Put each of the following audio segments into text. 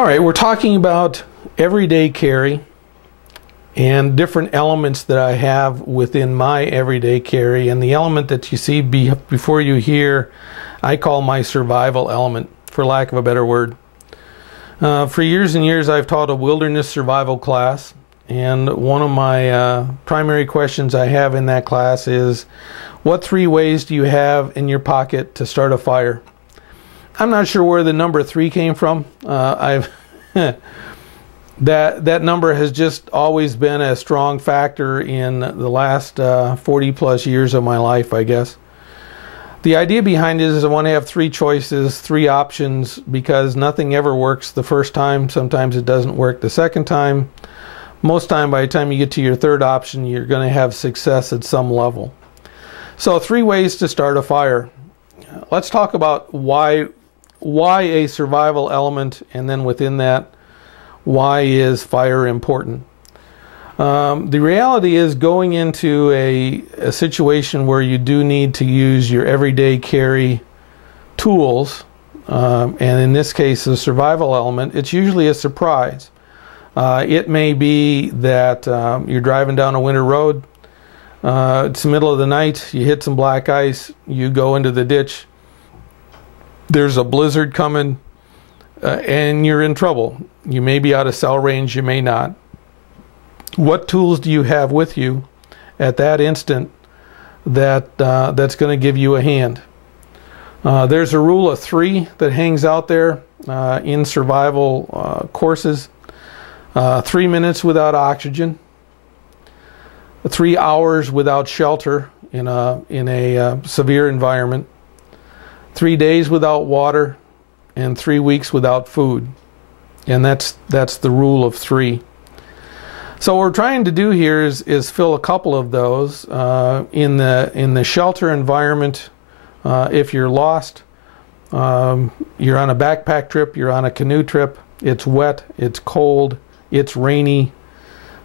All right, we're talking about everyday carry and different elements that I have within my everyday carry. And the element that you see before you here, I call my survival element, for lack of a better word. For years and years, I've taught a wilderness survival class. And one of my primary questions I have in that class is, what 3 ways do you have in your pocket to start a fire? I'm not sure where the number 3 came from. That number has just always been a strong factor in the last 40 plus years of my life, I guess. The idea behind it is I want to have 3 choices, 3 options, because nothing ever works the first time. Sometimes it doesn't work the second time. Most time, by the time you get to your 3rd option, you're going to have success at some level. So 3 ways to start a fire. Let's talk about why a survival element, and then within that, why is fire important? The reality is, going into a situation where you do need to use your everyday carry tools, and in this case the survival element, it's usually a surprise. It may be that you're driving down a winter road, it's the middle of the night, you hit some black ice, you go into the ditch, there's a blizzard coming, and you're in trouble. You may be out of cell range, you may not. What tools do you have with you at that instant that's going to give you a hand? There's a rule of 3 that hangs out there in survival courses. 3 minutes without oxygen, 3 hours without shelter in a severe environment, 3 days without water, and 3 weeks without food. And that's the rule of 3. So what we're trying to do here is fill a couple of those in the shelter environment. If you're lost, you're on a backpack trip, you're on a canoe trip, it's wet, it's cold, it's rainy,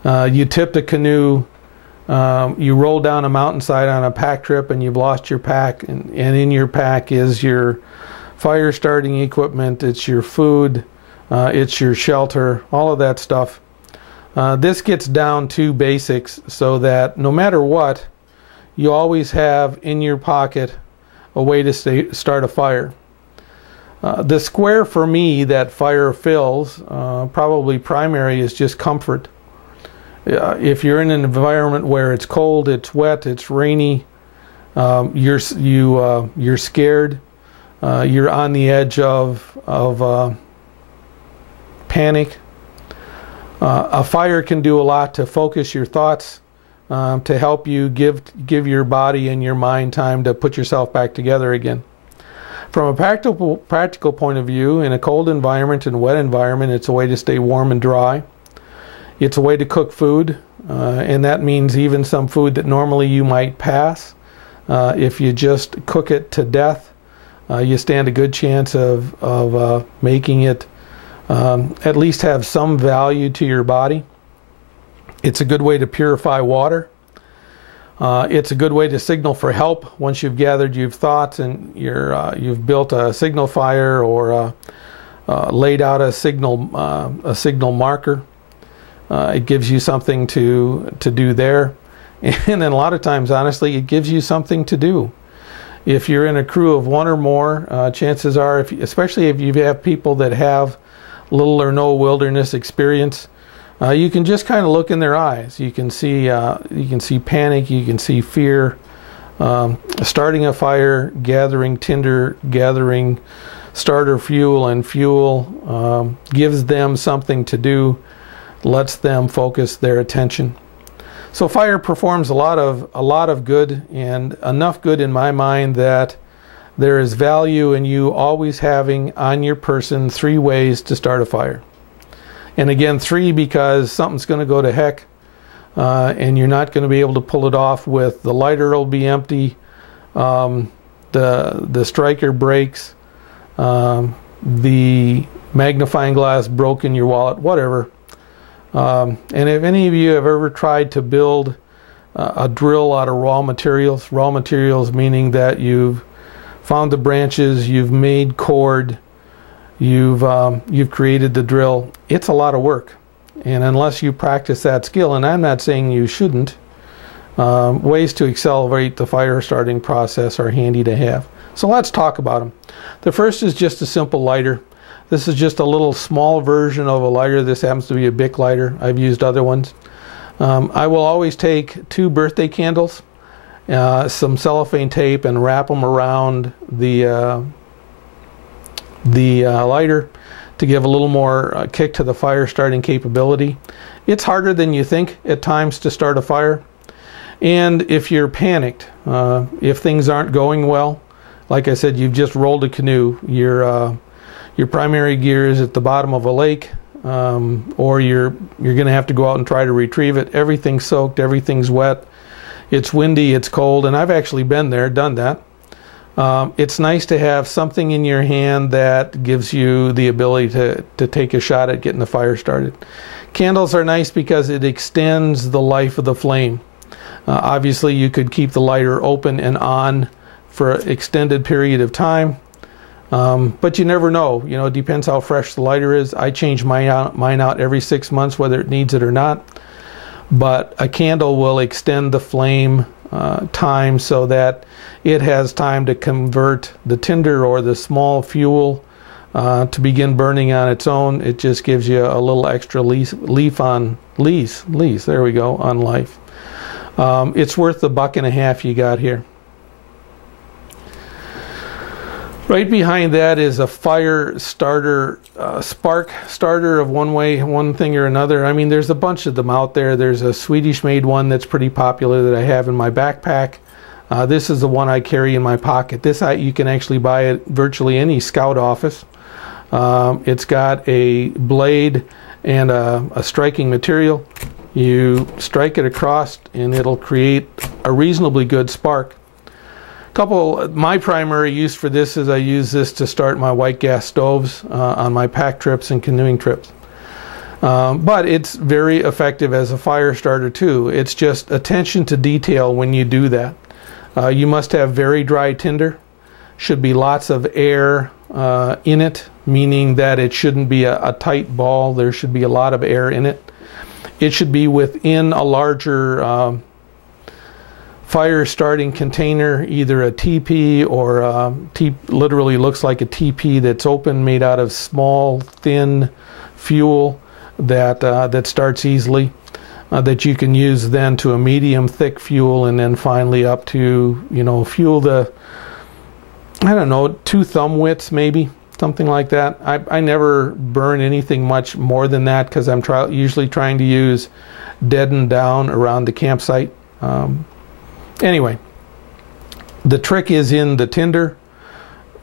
you tipped a canoe, you roll down a mountainside on a pack trip and you've lost your pack, and in your pack is your fire starting equipment, it's your food, it's your shelter, all of that stuff. This gets down to basics so that no matter what, you always have in your pocket a way to start a fire. The square for me that fire fills, probably primary, is just comfort. If you're in an environment where it's cold, it's wet, it's rainy, you're scared, you're on the edge of panic. A fire can do a lot to focus your thoughts, to help you give your body and your mind time to put yourself back together again. From a practical point of view, in a cold environment and wet environment, it's a way to stay warm and dry. It's a way to cook food, and that means even some food that normally you might pass. If you just cook it to death, you stand a good chance of making it at least have some value to your body. It's a good way to purify water. It's a good way to signal for help once you've gathered your thoughts and you've built a signal fire or laid out a signal marker. It gives you something to do there, and then a lot of times, honestly, it gives you something to do. If you're in a crew of 1 or more, chances are, especially if you have people that have little or no wilderness experience, you can just kind of look in their eyes. You can see panic, you can see fear. Starting a fire, gathering tinder, gathering starter fuel and fuel gives them something to do, lets them focus their attention. So fire performs a lot of good, and enough good in my mind that there is value in you always having on your person 3 ways to start a fire. And again, 3 because something's going to go to heck, and you're not going to be able to pull it off with the lighter will be empty, the striker breaks, the magnifying glass broke in your wallet, whatever. And if any of you have ever tried to build a drill out of raw materials meaning that you've found the branches, you've made cord, you've created the drill. It's a lot of work, and unless you practice that skill, and I'm not saying you shouldn't, ways to accelerate the fire starting process are handy to have. So let's talk about them. The first is just a simple lighter. This is just a little small version of a lighter. This happens to be a Bic lighter. I've used other ones. I will always take 2 birthday candles, some cellophane tape, and wrap them around the lighter to give a little more kick to the fire starting capability. It's harder than you think at times to start a fire. And if you're panicked, if things aren't going well, like I said, you've just rolled a canoe, your primary gear is at the bottom of a lake, or you're going to have to go out and try to retrieve it. Everything's soaked, everything's wet, it's windy, it's cold, and I've actually been there, done that. It's nice to have something in your hand that gives you the ability to take a shot at getting the fire started. Candles are nice because it extends the life of the flame. Obviously, you could keep the lighter open and on for an extended period of time, but you never know. You know, it depends how fresh the lighter is. I change mine out every 6 months, whether it needs it or not. But a candle will extend the flame time so that it has time to convert the tinder or the small fuel to begin burning on its own. It just gives you a little extra lease on life. It's worth the $1.50 you got here. Right behind that is a fire starter, spark starter of one thing or another. I mean, there's a bunch of them out there. There's a Swedish-made one that's pretty popular that I have in my backpack. This is the one I carry in my pocket. This you can actually buy at virtually any scout office. It's got a blade and a striking material. You strike it across and it'll create a reasonably good spark. My primary use for this is I use this to start my white gas stoves on my pack trips and canoeing trips. But it's very effective as a fire starter too. It's just attention to detail when you do that. You must have very dry tinder. Should be lots of air in it, meaning that it shouldn't be a tight ball. There should be a lot of air in it. It should be within a larger fire starting container, either a teepee or literally looks like a teepee that's open, made out of small, thin fuel that starts easily, that you can use then to a medium thick fuel, and then finally up to, you know, fuel the, I don't know, 2 thumb widths maybe, something like that. I never burn anything much more than that because I'm usually trying to use deaden down around the campsite. Anyway, the trick is in the tinder.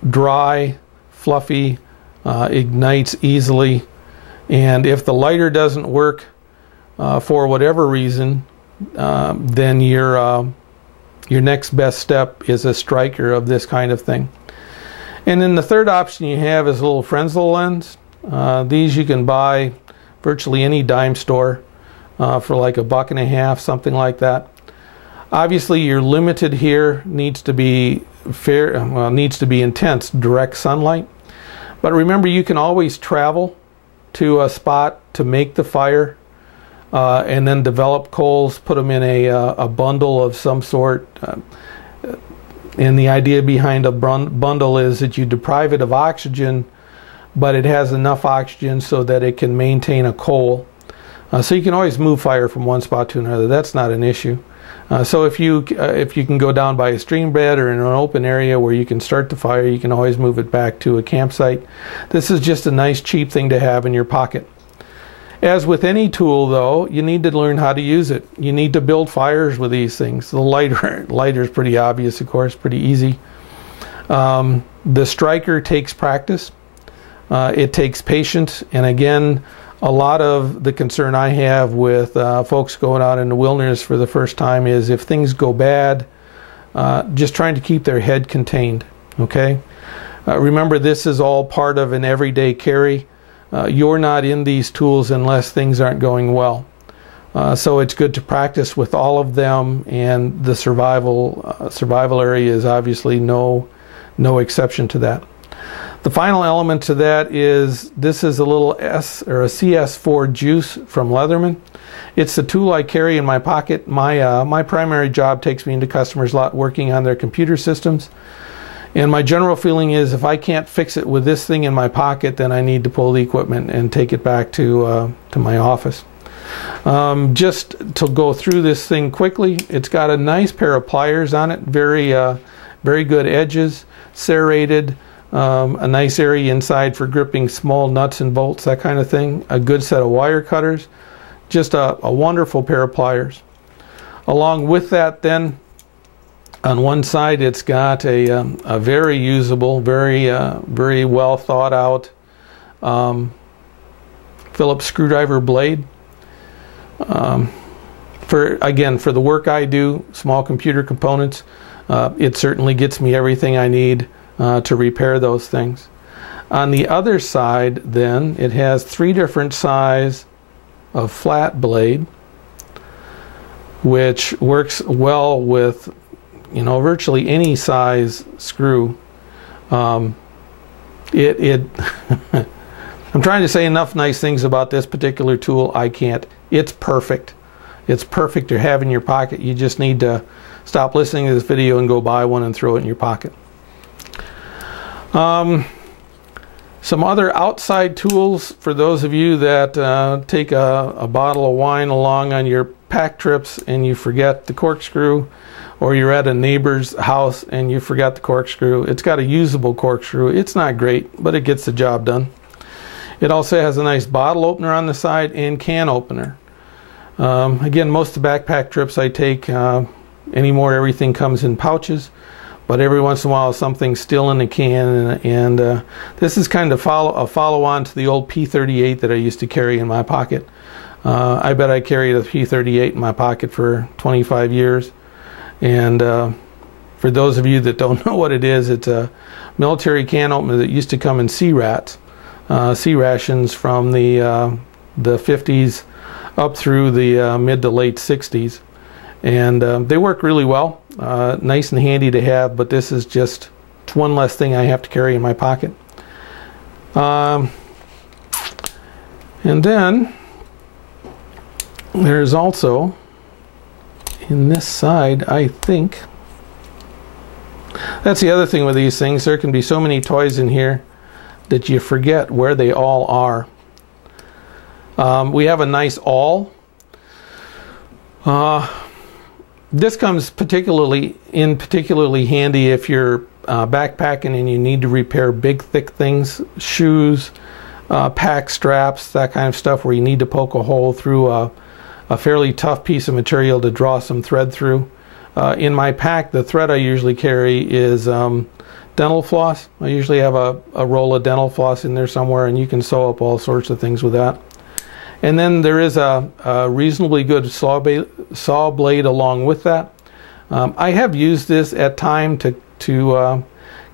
Dry, fluffy, ignites easily, and if the lighter doesn't work for whatever reason, then your next best step is a striker of this kind of thing. And then the third option you have is a little Frenzel lens. These you can buy virtually any dime store for like $1.50, something like that. Obviously, you're limited here. Needs to be needs to be intense direct sunlight. But remember, you can always travel to a spot to make the fire, and then develop coals, put them in a bundle of some sort. And the idea behind a bundle is that you deprive it of oxygen, but it has enough oxygen so that it can maintain a coal. So you can always move fire from one spot to another. That's not an issue. So if you can go down by a stream bed or in an open area where you can start the fire, you can always move it back to a campsite. This is just a nice cheap thing to have in your pocket. As with any tool though, you need to learn how to use it. You need to build fires with these things. The lighter is pretty obvious, of course, pretty easy. The striker takes practice. It takes patience, and again, a lot of the concern I have with folks going out in the wilderness for the first time is if things go bad, just trying to keep their head contained, okay? Remember, this is all part of an everyday carry. You're not in these tools unless things aren't going well. So it's good to practice with all of them, and the survival area is obviously no exception to that. The final element to that is this is a little a CS4 juice from Leatherman. It's the tool I carry in my pocket. My primary job takes me into customers' lot working on their computer systems. And my general feeling is if I can't fix it with this thing in my pocket, then I need to pull the equipment and take it back to my office. Just to go through this thing quickly, it's got a nice pair of pliers on it, very good edges, serrated, a nice area inside for gripping small nuts and bolts, that kind of thing, a good set of wire cutters, just a wonderful pair of pliers. Along with that then, on one side it's got a very usable, very well thought out Phillips screwdriver blade. For the work I do, small computer components, it certainly gets me everything I need to repair those things. On the other side then, it has 3 different sizes of flat blade, which works well with virtually any size screw. I'm trying to say enough nice things about this particular tool. I can't. It's perfect. It's perfect to have in your pocket. You just need to stop listening to this video and go buy one and throw it in your pocket. Some other outside tools for those of you that take a bottle of wine along on your pack trips and you forget the corkscrew, or you're at a neighbor's house and you forgot the corkscrew. It's got a usable corkscrew. It's not great, but it gets the job done. It also has a nice bottle opener on the side and can opener. Again, most of the backpack trips I take, anymore everything comes in pouches, but every once in a while something's still in a can, and this is kind of a follow-on to the old P38 that I used to carry in my pocket. I bet I carried a P38 in my pocket for 25 years. And for those of you that don't know what it is, it's a military can opener that used to come in sea rations from the 50s up through the mid to late 60s. And they work really well, nice and handy to have, but this is just one less thing I have to carry in my pocket. And then there's also, in this side, I think, that's the other thing with these things. There can be so many toys in here that you forget where they all are. We have a nice awl. This comes particularly handy if you're backpacking and you need to repair big thick things, shoes, pack straps, that kind of stuff, where you need to poke a hole through a fairly tough piece of material to draw some thread through. In my pack, the thread I usually carry is dental floss. I usually have a roll of dental floss in there somewhere, and you can sew up all sorts of things with that. And then there is a reasonably good saw blade along with that. I have used this at time to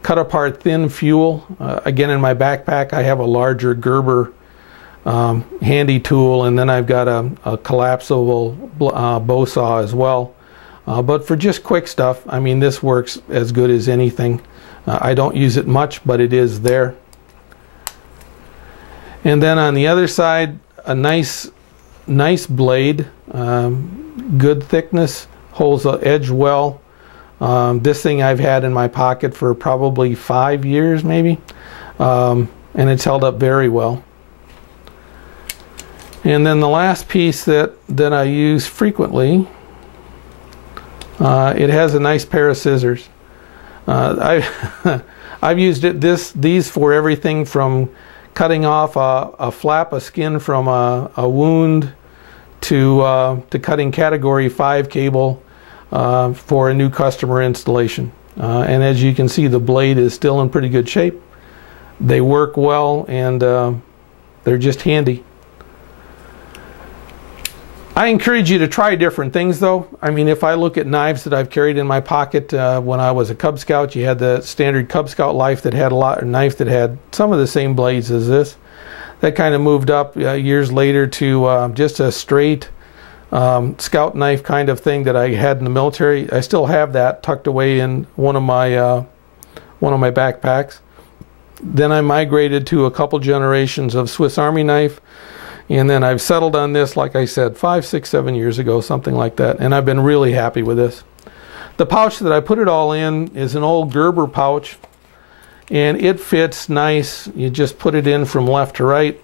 cut apart thin fuel. Again, in my backpack, I have a larger Gerber handy tool, and then I've got a collapsible bow saw as well. But for just quick stuff, I mean, this works as good as anything. I don't use it much, but it is there. And then on the other side, a nice blade, good thickness, holds the edge well. This thing I've had in my pocket for probably 5 years maybe, and it's held up very well. And then the last piece that I use frequently, it has a nice pair of scissors. I've used these for everything from cutting off a flap of skin from a wound to cutting category 5 cable for a new customer installation. And as you can see, the blade is still in pretty good shape. They work well, and they're just handy. I encourage you to try different things, though. I mean, if I look at knives that I've carried in my pocket when I was a Cub Scout, you had the standard Cub Scout knife that had knife that had some of the same blades as this. That kind of moved up years later to just a straight scout knife kind of thing that I had in the military. I still have that tucked away in one of my backpacks. Then I migrated to a couple generations of Swiss Army knife, and then I've settled on this, like I said, 5, 6, 7 years ago, something like that, and I've been really happy with this. The pouch that I put it all in is an old Gerber pouch, and it fits nice. You just put it in from left to right,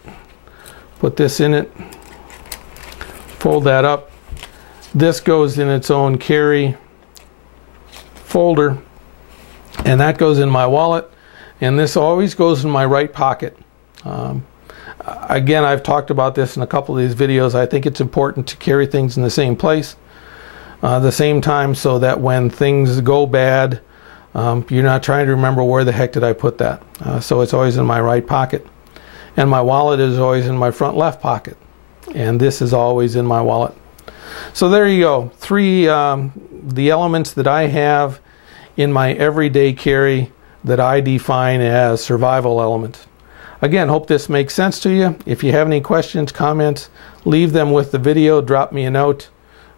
put this in it, fold that up. This goes in its own carry folder, and that goes in my wallet, and this always goes in my right pocket. Again, I've talked about this in a couple of these videos. I think it's important to carry things in the same place, the same time, so that when things go bad, you're not trying to remember where the heck did I put that. So it's always in my right pocket. And my wallet is always in my front left pocket. And this is always in my wallet. So there you go. 3 the elements that I have in my everyday carry that I define as survival elements. Again, hope this makes sense to you. If you have any questions, comments, leave them with the video. Drop me a note.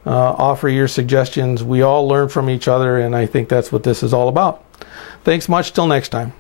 Offer your suggestions. We all learn from each other, and I think that's what this is all about. Thanks much. Till next time.